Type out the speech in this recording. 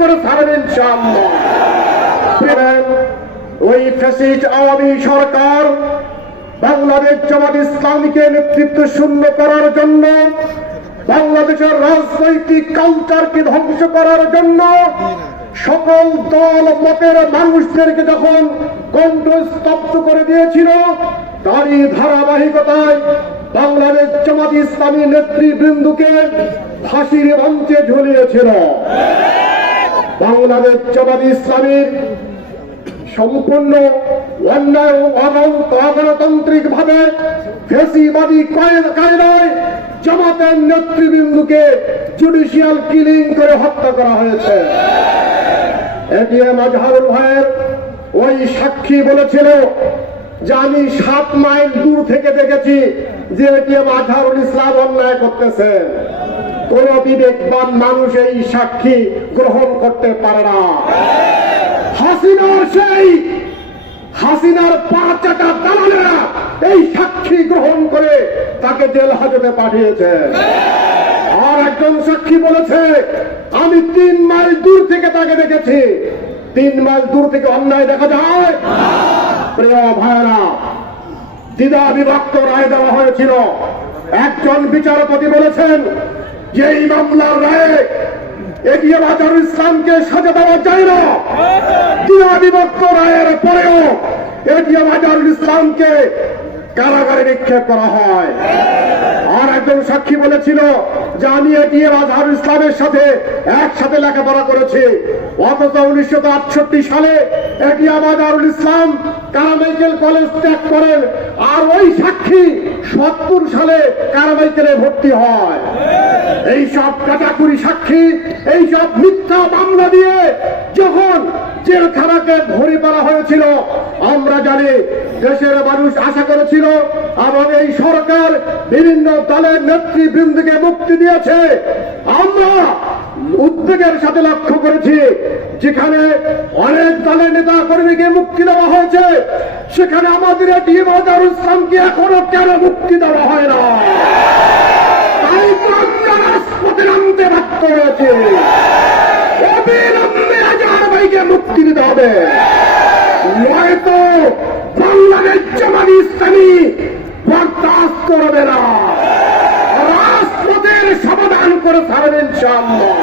করে ছাড়েন ইনশাআল্লাহ। ওই ফ্যাসিস্ট আওয়ামী সরকার বাংলাদেশ জামাত ইসলামীকে নেতৃত্ব শূন্য করার জন্য, বাংলাদেশের রাজনৈতিক কালচারকে ধ্বংস করার জন্য সকল দল মতের মানুষদেরকে যখন কণ্ঠস্তব্ধ করে দিয়েছিল, তারই ধারাবাহিকতায় বাংলাদেশ জামাত ইসলামী নেতৃবৃন্দকে ফাঁসির মঞ্চে ঝুলিয়েছিল। বাংলাদেশ জামাত ইসলামীর সম্পূর্ণ অন্যায় ও অগণতান্ত্রিক ভাবে ফ্যাসিবাদী কায়দায় জামাতের নেতৃবৃন্দকে জুডিশিয়াল কিলিং করে হত্যা করা হয়েছে। এটিএম আজহারুল ভাইয়ের ওই সাক্ষী বলেছিল যে আমি 7 মাইল দূর থেকে দেখেছি যে এটিএম আজহারুল ইসলাম অন্যায় করতেছে। কোন বিবেকবান মানুষ এই সাক্ষী গ্রহণ করতে পারে না। হাসিনার 5টা দালালেরা এই সাক্ষী গ্রহণ করে তাকে জেল হাজতে পাঠিয়েছে। আর একজন সাক্ষী বলেছে আমি 3 মাইল দূর থেকে তাকে দেখেছি। 3 মাইল দূর থেকে অন্যায় দেখা যায়? প্রিয় ভাইরা, দ্বিধা বিভক্ত রায় দেওয়া হয়েছিল। একজন বিচারপতি বলেছেন যে এই মামলার রায়ে এটিএম আজহারুল ইসলামকে সাজা দেওয়া যায় না। দ্বিধা বিভক্ত রায়ের পরেও এটিএম আজহারুল ইসলামকে কারাগারে নিক্ষেপ করা হয়। আর একজন সাক্ষী বলেছিল যে আমি এটিএম আজহারুল ইসলামের সাথে একসাথে লেখাপড়া করেছি, অথচ 1968 সালে এটিএম আজহারুল ইসলাম কারামাইকেল কলেজ ত্যাগ করেন। আর ওই সাক্ষী 70 সালে কারামাইকেলে ভর্তি হয়। এই সব কাটাকুরি সাক্ষী, এই সব মিথ্যা মামলা দিয়ে যখন জেলখানাকে ভরে পড়া হয়েছিল, আমরা জানি দেশের মানুষ আশা করেছিল এবং এই সরকার বিভিন্ন দলের নেতৃবৃন্দকে মুক্তি দিয়েছে। আমরা উদ্বেগের সাথে লক্ষ্য করেছি যেখানে অনেক দলের নেতা কর্মীকে মুক্তি দেওয়া হয়েছে, সেখানে আমাদের এটিএম আজহারুল ইসলামকে এখনো কেন মুক্তি দেওয়া হয় না? তাই রাজপথে নামতে বাধ্য হয়েছে। অবিলম্বে আজহার ভাইকে মুক্তি দিতে হবে, নয়তো বাংলাদেশ জামাত ইসলামী বরদাস্ত করবে না। রাজপথের সমাধান করে ছাড়বেন ইনশাআল্লাহ।